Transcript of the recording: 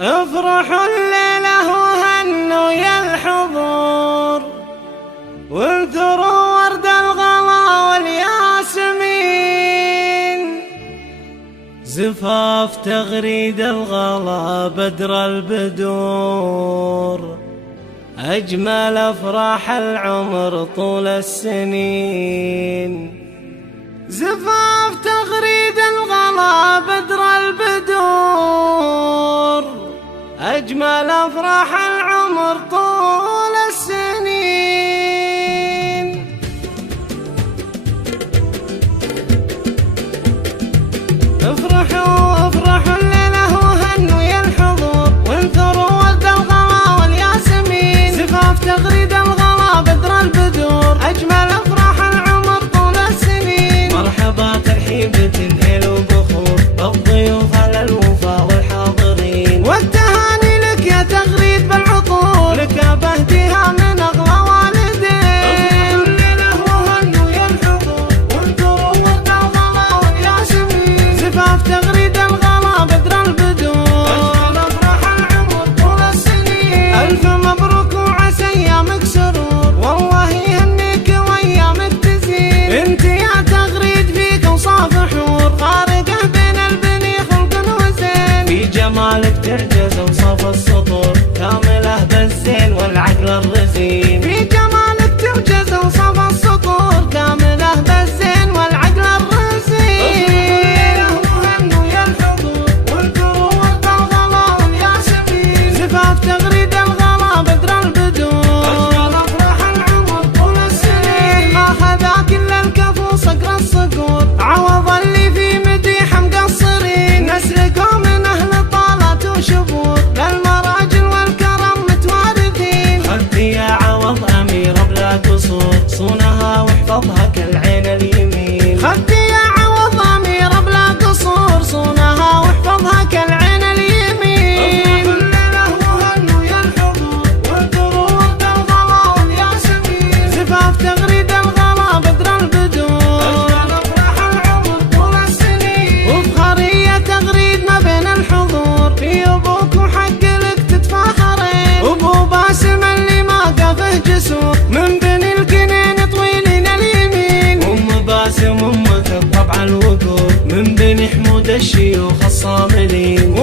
افرحوا الليلة وهنوا يا الحضور، وانثروا ورد الغلا والياسمين. زفاف تغريد الغلا بدر البدور، أجمل أفراح العمر طول السنين. زفاف تغريد الغلا بدر البدور، أجمل أفراح العمر طول السنين. افرحوا افرحوا الليلة وهنوا يا الحضور، وانثروا ورد الغلا والياسمين. زفاف تغريد الغلا بدر البدور، أجمل أفراح العمر طول السنين. مرحبا ترحيبة تنهل وبخور، الضيوف على الوفا والحاضرين. والتهاني لك يا تغريد بالعطور، لك بهديها من أغلى والدين. الليلة وهنوا يا الحضور، وانثروا ورد الغلا والياسمين. زفاف تغريد الغلا بدر البدور، أجمل أفراح العمر طول السنين. ألف مبروك وعسى أيامك سرور، والله يهنيك وأيامك تزين. انت يا تغريد فيك أوصاف حور، فارقة بين البني خلق وزين. في جمالك تعجز أوصاف السطور، كاملة بالزين والعقل الرزين. في جمالك تعجز أوصاف السطور، كاملة بالزين والعقل الرزين. وهنوا يا الحضور، وانثروا ورد الغلا والياسمين. زفاف تغريد الغلا بدر البدور، أجمل أفراح العمر طول السنين. أخذا كل الكفو صقر الصقور، عوض اللي في مديح مقصرين. نسلكوا من أهل طالات وشبور، للمراجل والكرم متوارثين. خذي يا عوض أميرة بلا قصور، صونها واحفظها كالعين اليمين. خذي يا عوض أميرة بلا قصور، صونها واحفظها كالعين اليمين. الليلة وهنوا يا الحضور، وانثروا ورد الغلا والياسمين. زفاف تغريد الغلا بدر البدور، أجمل أفراح العمر طول السنين. وفخرية تغريد ما بين الحضور، في أبوك وحق لك تتفاخرين. أبو باسم اللي ما قفه جسور، من بني الكنين طويلين اليمين. أم باسم أمك الطبع الوقور، من بني حمود الشيوخ الصاملين.